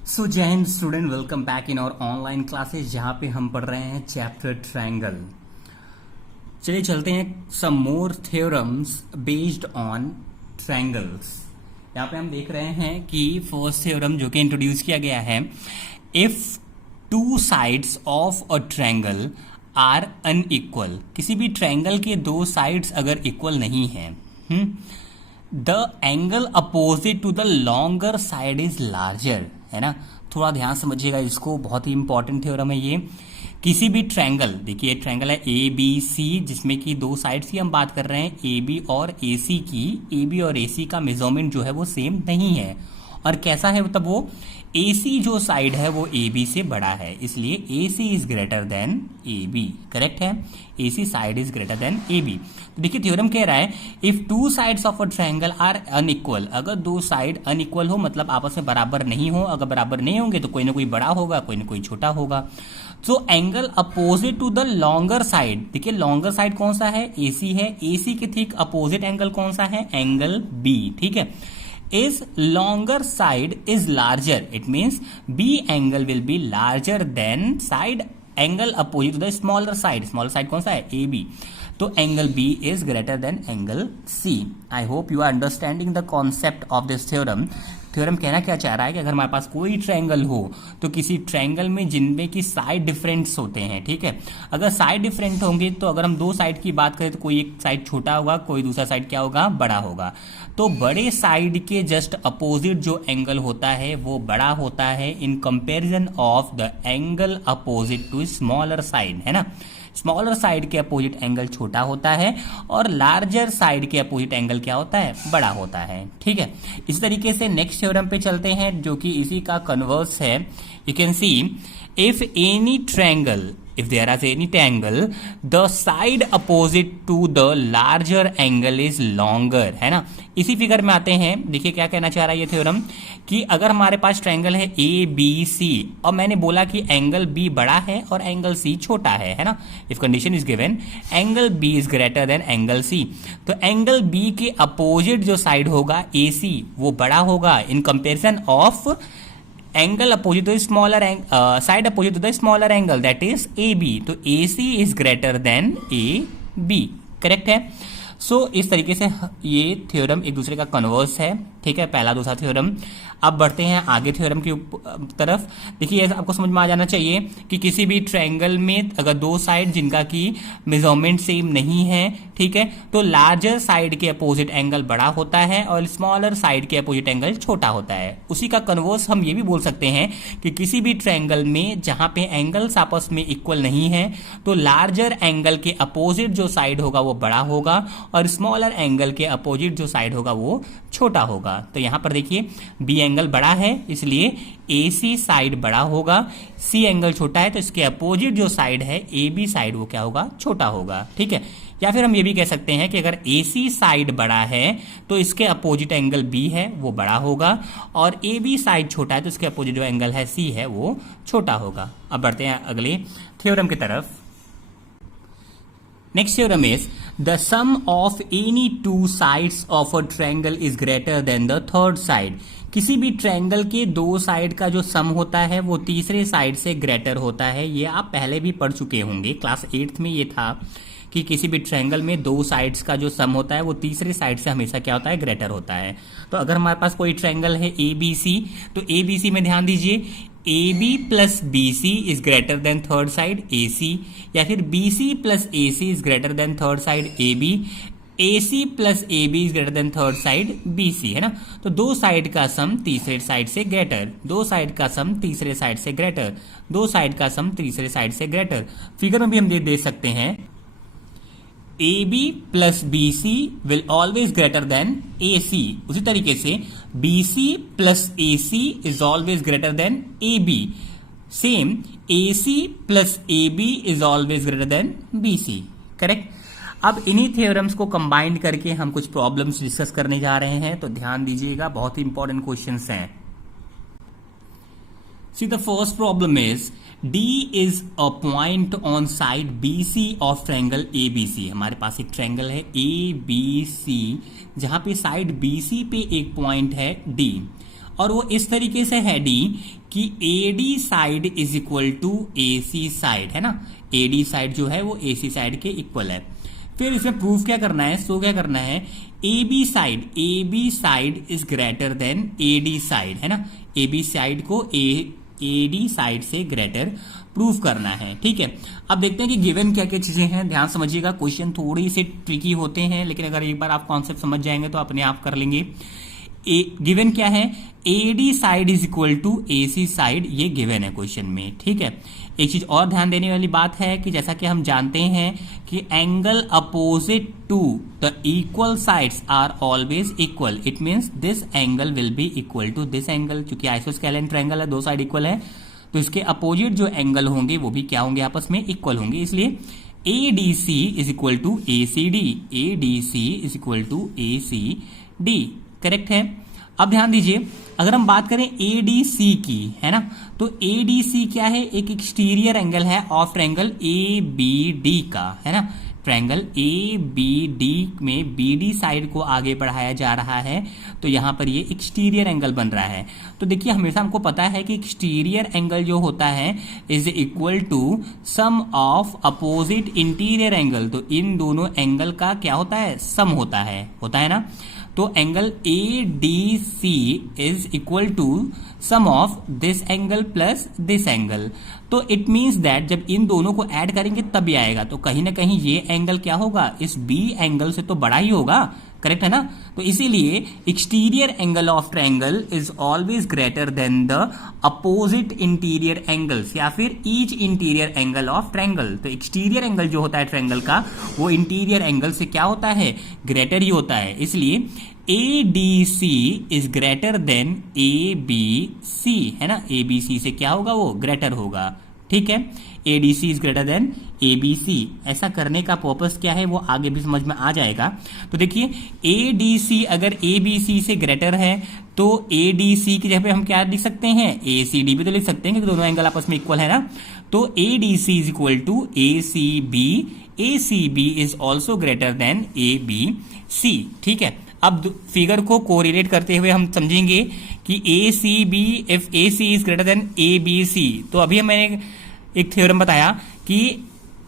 So Jai Hind student, welcome back in our online classes जहाँ पे हम पढ़ रहे हैं चैप्टर ट्रायंगल। चलिए चलते हैं सम मोर थ्योरम्स बेस्ड ऑन ट्रायंगल्स। यहाँ पे हम देख रहे हैं कि फर्स्ट थ्योरम जो कि इंट्रोड्यूस किया गया है, if two sides of a triangle are unequal, किसी भी ट्रायंगल के दो साइड्स अगर इक्वल नहीं है, the angle opposite to the longer side is larger, है ना। थोड़ा ध्यान समझिएगा इसको, बहुत ही इंपॉर्टेंट थ्योरम है ये। किसी भी ट्रायंगल, देखिए ट्रायंगल है ए बी सी, जिसमें कि दो साइड्स की हम बात कर रहे हैं, ए बी और ए सी की। ए बी और ए सी का मेजरमेंट जो है वो सेम नहीं है, और कैसा है तब वो ए सी जो साइड है वो ए बी से बड़ा है, इसलिए A C is greater than A B. Correct है, A C side is greater than A B. तो देखिए थ्योरम कह रहा है if two sides of a triangle are unequal, अगर दो साइड अनइक्वल हो मतलब आपस में बराबर नहीं हो, अगर बराबर नहीं होंगे तो कोई ना कोई बड़ा होगा, कोई ना कोई छोटा होगा। तो angle opposite to the longer side, देखिए लॉन्गर साइड कौन सा है, ए सी है, ए सी के ठीक अपोजिट एंगल कौन सा है, एंगल बी। ठीक है, is longer side is larger, it means B angle will be larger than side angle opposite to the smaller side कौन सा है, AB। तो angle B is greater than angle C। I hope you are understanding the concept of this theorem। Theorem कहना क्या चाह रहा है कि अगर हमारे पास कोई ट्रायंगल हो तो किसी ट्रायंगल में जिनमें की साइड डिफरेंट्स होते हैं, ठीक है, अगर साइड डिफरेंट होंगे तो अगर हम दो साइड की बात करें तो कोई एक साइड छोटा होगा, कोई दूसरा साइड क्या होगा, बड़ा होगा। तो बड़े साइड के जस्ट अपोजिट जो एंगल होता है वो बड़ा होता है in comparison of the angle opposite to smaller side, है ना। स्मॉलर साइड के अपोजिट एंगल छोटा होता है और लार्जर साइड के अपोजिट एंगल क्या होता है, बड़ा होता है। ठीक है, इस तरीके से नेक्स्ट थ्योरम पे चलते हैं जो कि इसी का कन्वर्स है। You can see if any triangle, if there is any triangle, the side opposite to the larger angle is longer, है ना। इसी फिगर में आते हैं, देखिए क्या कहना चाह रहा है ये थ्योरम कि अगर हमारे पास ट्रायंगल है ए बी सी और मैंने बोला कि एंगल बी बड़ा है और एंगल सी छोटा है ना। If condition is given angle B is greater than angle C, तो एंगल बी के अपोजिट जो साइड होगा ए सी वो बड़ा होगा in comparison of angle opposite to smaller side opposite to the smaller angle that is A B. तो A C is greater than A B. Correct है। So इस तरीके से ये थ्योरम एक दूसरे का कन्वर्स है। ठीक है, पहला दूसरा थ्योरम। अब बढ़ते हैं आगे थ्योरम की तरफ। देखिए आपको समझ में आ जाना चाहिए कि किसी भी ट्रायंगल में अगर दो साइड जिनका की मेजरमेंट सेम नहीं है, ठीक है, तो लार्जर साइड के अपोजिट एंगल बड़ा होता है और स्मॉलर साइड के अपोजिट एंगल छोटा होता है। उसी का कन्वर्स हम ये भी बोल सकते हैं कि किसी भी ट्रायंगल में जहां पे एंगल्स आपस में इक्वल नहीं है तो लार्जर एंगल के अपोजिट जो साइड होगा वो बड़ा होगा और स्मॉलर एंगल के अपोजिट जो साइड होगा वो छोटा होगा। तो यहां पर देखिए बी एंगल बड़ा है इसलिए ए सी साइड बड़ा होगा, सी एंगल छोटा है तो इसके अपोजिट जो साइड है ए बी साइड वो क्या होगा, छोटा होगा। ठीक है, या फिर हम ये भी कह सकते हैं कि अगर ए सी साइड बड़ा है तो इसके अपोजिट एंगल बी है वो बड़ा होगा और ए बी साइड छोटा है तो इसके अपोजिट जो एंगल है सी है वो छोटा होगा। अब बढ़ते हैं अगले थ्योरम की तरफ। Next theorem is the sum of any two sides of a triangle is greater than the third side। किसी भी ट्रायंगल के दो साइड का जो सम होता है वो तीसरे साइड से ग्रेटर होता है। ये आप पहले भी पढ़ चुके होंगे, क्लास 8th में ये था कि किसी भी ट्रायंगल में दो साइड्स का जो सम होता है वो तीसरे साइड से हमेशा क्या होता है, ग्रेटर होता है। तो अगर हमारे पास कोई ट्रायंगल है ए बी सी, तो ए बी सी में ध्यान दीजिए A B plus B C is greater than third side A C, या फिर B C plus A C is greater than third side A B, A C plus A B is greater than third side B C, है ना। तो दो side का सम तीसरे side से greater, दो साइड का सम तीसरे साइड से ग्रेटर, दो साइड का सम तीसरे साइड से ग्रेटर। फिगर में भी हम दे सकते हैं A B plus B C will always greater than A C. उसी तरीके से B C plus A C is always greater than A B. Same A C plus A B is always greater than B C. Correct. अब इन्हीं theorems को combine करके हम कुछ problems discuss करने जा रहे हैं, तो ध्यान दीजिएगा, बहुत ही इंपॉर्टेंट क्वेश्चंस हैं। See, the first problem is D is a point on side BC of triangle ABC। हमारे पास एक ट्रायंगल है ABC जहां पे साइड BC पे एक पॉइंट है D और वो इस तरीके से है डी कि AD side is equal to AC side, है ना, AD साइड जो है वो AC साइड के इक्वल है। फिर इसमें प्रूफ क्या करना है, सो क्या करना है, AB side is greater than AD side, है ना, AB साइड को AD साइड से ग्रेटर प्रूफ करना है। ठीक है, अब देखते हैं कि गिवन क्या क्या चीजें हैं। ध्यान समझिएगा, क्वेश्चन थोड़ी से ट्रिकी होते हैं, लेकिन अगर एक बार आप कॉन्सेप्ट समझ जाएंगे तो अपने आप कर लेंगे। गिवन क्या है, AD side is equal to AC side, ये गिवन है क्वेश्चन में। ठीक है, एक चीज और ध्यान देने वाली बात है कि जैसा कि हम जानते हैं कि angle opposite to the equal sides are always equal, it means this angle will be equal to this angle. क्योंकि आइसोस्केलेन ट्रायंगल है, दो साइड इक्वल है, तो इसके अपोजिट जो एंगल होंगे वो भी क्या होंगे, आपस में इक्वल होंगे। इसलिए ADC is equal to ACD, ADC is equal to ACD, correct है। अब ध्यान दीजिए, अगर हम बात करें ADC की, है ना, तो ADC क्या है, एक एक्सटीरियर एंगल है ऑफ ट्रायंगल ABD का, है ना, ट्रायंगल ABD में BD साइड को आगे बढ़ाया जा रहा है, तो यहां पर ये एक्सटीरियर एंगल बन रहा है। तो देखिए, हमेशा हमको पता है कि एक्सटीरियर एंगल जो होता है is equal to sum of opposite interior angle. तो इन दोनों एंगल का क्या होता है, सम होता है ना। तो angle ADC is equal to sum of this angle plus this angle. तो इट मीन्स दैट जब इन दोनों को ऐड करेंगे तब ये आएगा, तो कहीं ना कहीं ये एंगल क्या होगा, इस B एंगल से तो बड़ा ही होगा, करेक्ट है ना। तो इसीलिए exterior angle of triangle is always greater then the opposite interior angles, या फिर each interior angle of triangle. तो एक्सटीरियर एंगल जो होता है ट्रायंगल का, वो इंटीरियर एंगल से क्या होता है, ग्रेटर ही होता है। इसलिए ADC is greater than ABC, है ना, ABC से क्या होगा, वो ग्रेटर होगा। ठीक है, ADC is greater than ABC। ऐसा करने का पर्पस क्या है वो आगे भी समझ में आ जाएगा। तो देखिए, ADC अगर ABC से ग्रेटर है तो ADC की जगह पे हम क्या लिख सकते हैं, ACD भी तो लिख सकते हैं, क्योंकि दोनों एंगल आपस में इक्वल है ना। तो ADC is equal to ACB, ACB is also greater than ABC। ठीक है, अब फिगर को कोरिलेट करते हुए हम समझेंगे कि ACB if AC is greater than ABC। तो अभी मैंने एक थ्योरम बताया कि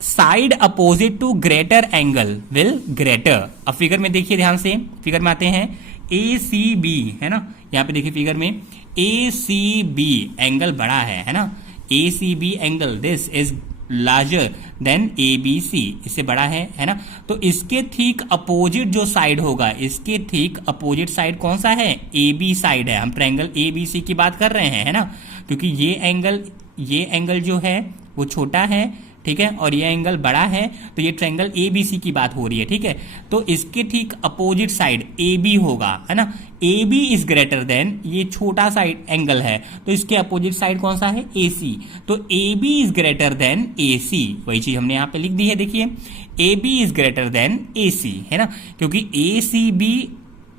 side opposite to greater angle will greater. अब फिगर में देखिए ध्यान से, फिगर में आते हैं, ACB, है ना, यहां पे देखिए फिगर में ACB एंगल बड़ा है ना, ACB angle this is larger than ABC, इससे बड़ा है ना। तो इसके ठीक अपोजिट जो साइड होगा, इसके ठीक अपोजिट साइड कौन सा है, AB साइड है। हम ट्रायंगल ABC की बात कर रहे हैं, है ना, क्योंकि ये एंगल जो है वो छोटा है, ठीक है, और ये एंगल बड़ा है, तो ये ट्रायंगल ABC की बात हो रही है। ठीक है, तो इसके ठीक अपोजिट साइड AB होगा, है ना। AB इज ग्रेटर देन, ये छोटा साइड एंगल है, तो इसके अपोजिट साइड कौन सा है, AC। तो AB is greater then AC, वही चीज हमने यहां पे लिख दी है। देखिए, AB is greater then AC, है ना, क्योंकि ACB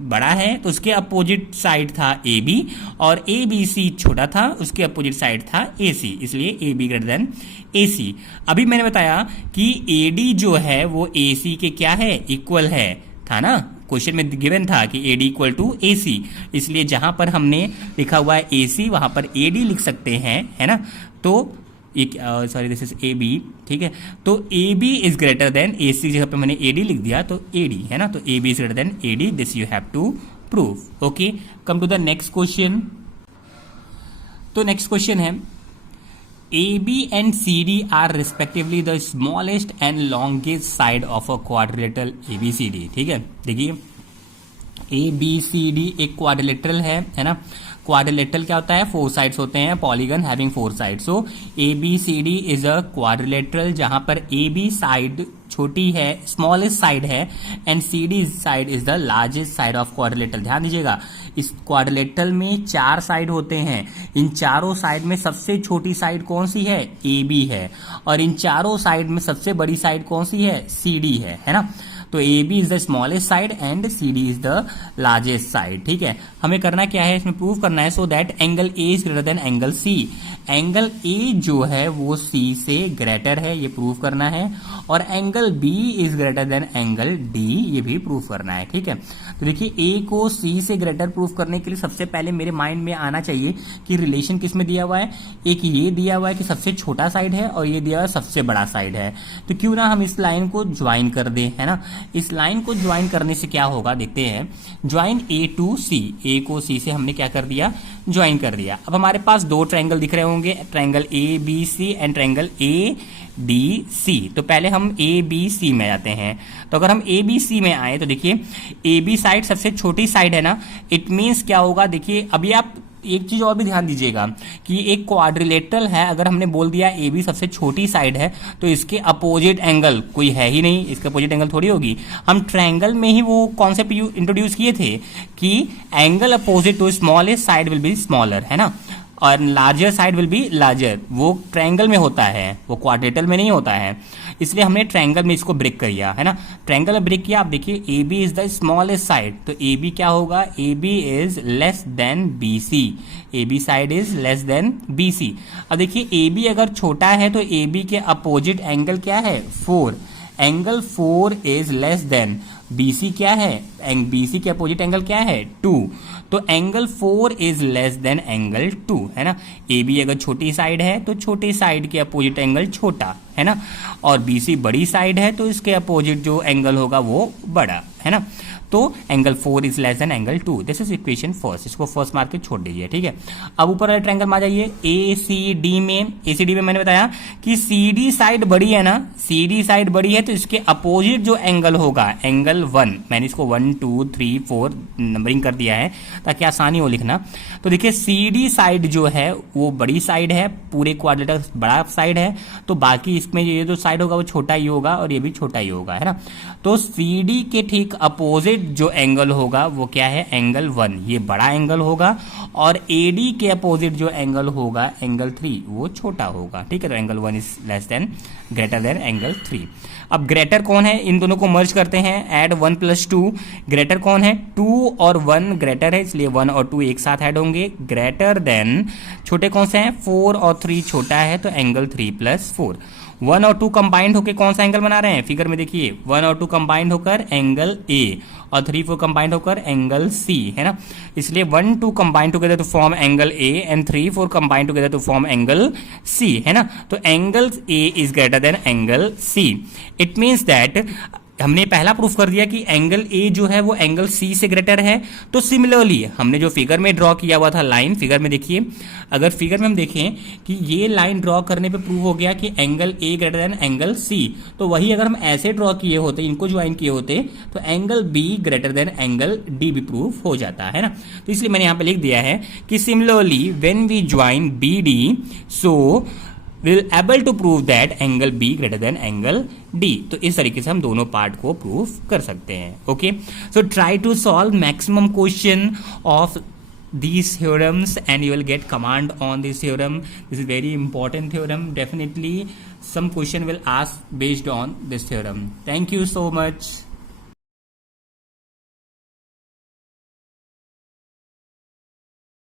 बड़ा है तो उसके अपोजिट साइड था AB, और ABC छोटा था, उसके अपोजिट साइड था AC, इसलिए AB ग्रेटर देन AC। अभी मैंने बताया कि AD जो है वो AC के क्या है, इक्वल है, था ना, क्वेश्चन में गिवन था कि AD इक्वल टू AC, इसलिए जहां पर हमने लिखा हुआ है AC वहां पर AD लिख सकते हैं, है ना। तो सॉरी, दिस इज AB, ठीक है। तो AB is greater then AC, जगह पे मैंने AD लिख दिया, तो AD, है ना, तो AB is greater than AD, this you have to prove. Okay, come to the next question. तो नेक्स्ट क्वेश्चन है, AB and CD are respectively the smallest and longest side of a quadrilateral ABCD। ठीक है, देखिए ABCD एक quadrilateral है ना। Quadrilateral क्या होता है, 4 साइड्स होते हैं, polygon having 4 sides. So ABCD is a quadrilateral जहां पर AB साइड छोटी है, स्मॉलेस्ट साइड है, and CD side is the largest side of quadrilateral. ध्यान दीजिएगा, इस क्वाड्रिलेटरल में 4 साइड होते हैं, इन चारों साइड में सबसे छोटी साइड कौन सी है, AB है, और इन चारों साइड में सबसे बड़ी साइड कौन सी है, CD है ना। तो A B is the smallest side and C D is the largest side. ठीक है, हमें करना क्या है, इसमें प्रूव करना है so that angle A is greater than angle C. Angle A जो है वो सी से ग्रेटर है, ये प्रूव करना है, और angle B is greater than angle D, ये भी प्रूव करना है। ठीक है, तो देखिए ए को सी से ग्रेटर प्रूव करने के लिए सबसे पहले मेरे माइंड में आना चाहिए कि रिलेशन किस में दिया हुआ है। एक ये दिया हुआ है कि सबसे छोटा साइड है और ये दिया हुआ है सबसे बड़ा साइड है, तो क्यों ना हम इस लाइन को ज्वाइन कर दें, है ना। इस लाइन को ज्वाइन करने से क्या होगा देखते हैं। ज्वाइन ए टू सी, ए को सी से हमने क्या कर दिया, ज्वाइन कर दिया। अब हमारे पास दो ट्रायंगल दिख रहे होंगे, triangle A B C and triangle A D C. तो पहले हम ए बी सी में आते हैं। तो अगर हम ए बी सी में आए तो देखिए ए बी साइड सबसे छोटी साइड है ना, इट मीन्स क्या होगा, देखिए अभी आप एक चीज और भी ध्यान दीजिएगा कि एक क्वाड्रिलेटरल है, अगर हमने बोल दिया ए बी सबसे छोटी साइड है तो इसके अपोजिट एंगल कोई है ही नहीं, इसके अपोजिट एंगल थोड़ी होगी। हम ट्रायंगल में ही वो कॉन्सेप्ट इंट्रोड्यूस किए थे कि angle opposite to smallest side will be smaller, है ना, और larger side will be larger. वो ट्रायंगल में होता है, वो क्वाड्रेटल में नहीं होता है, इसलिए हमने ट्रायंगल में इसको ब्रेक किया, है ना। ट्रायंगल में ब्रेक किया, आप देखिए A B is the smallest side, तो ए बी क्या होगा, A B is less than B C, A B side is less than B C. अब देखिए ए बी अगर छोटा है तो ए बी के अपोजिट एंगल क्या है, 4, angle 4 is less than BC क्या है, BC के अपोजिट एंगल क्या है, 2, तो angle 4 is less then angle 2, है ना। AB अगर छोटी साइड है तो छोटी साइड के अपोजिट एंगल छोटा, है ना, और BC बड़ी साइड है तो इसके अपोजिट जो एंगल होगा वो बड़ा, है ना। तो angle 4 is less then angle 2, this is equation first, इसको फर्स्ट मार्क के छोड़ दीजिए। ठीक है, अब ऊपर वाले ट्रायंगल में आ जाइए, ACD में मैंने बताया कि CD साइड बड़ी है ना, CD साइड बड़ी है तो इसके अपोजिट जो एंगल होगा एंगल 1, मैंने इसको 1 2 3 4 नंबरिंग कर दिया है ताकि आसानी हो लिखना। तो देखिए CD साइड जो है वो बड़ी साइड है, पूरे क्वाड्रिलेटरल बड़ा साइड है, तो बाकी इसमें ये जो साइड होगा वो छोटा ही होगा और ये भी छोटा ही होगा, है ना। तो CD के ठीक अपोजिट जो एंगल होगा वो क्या है, एंगल 1, ये बड़ा एंगल होगा, और AD के अपोजिट जो एंगल होगा एंगल 3 वो छोटा होगा। ठीक है, तो angle 1 is less then greater than angle 3। अब ग्रेटर कौन है, इन दोनों को मर्ज करते हैं, ऐड 1 + 2, ग्रेटर कौन है, 2 और 1 ग्रेटर है, इसलिए 1 और 2 एक साथ ऐड होंगे, ग्रेटर देन छोटे कौन से हैं, 4 और 3 छोटा है तो एंगल 3 + 4। 1 और 2 कंबाइंड होकर कौन सा एंगल बना रहे हैं, फिगर में देखिए 1 और 2 कंबाइंड होकर एंगल A और 3 4 कंबाइंड होकर एंगल C, है ना। इसलिए 1 2 combined together to form angle A and 3 4 combined together to form angle C, है ना। तो angle A is greater than angle C। It means that हमने पहला प्रूफ कर दिया कि एंगल A जो है वो एंगल C से ग्रेटर है। तो सिमिलरली हमने जो फिगर में ड्रॉ किया हुआ था लाइन, फिगर में देखिए, अगर फिगर में हम देखें कि ये लाइन ड्रॉ करने पे प्रूव हो गया कि angle A greater than angle C, तो वही अगर हम ऐसे ड्रॉ किए होते, इनको ज्वाइन किए होते, तो angle B greater than angle D भी प्रूफ हो जाता है ना। तो इसलिए मैंने यहाँ पे लिख दिया है कि similarly when we join BD so will able to prove that angle B greater than angle D। तो इस तरीके से हम दोनों पार्ट को प्रूफ कर सकते हैं। Okay, so try to solve maximum question of these theorems and you will get command on this theorem. This is very important theorem. Definitely some question will ask based on this theorem. Thank you so much.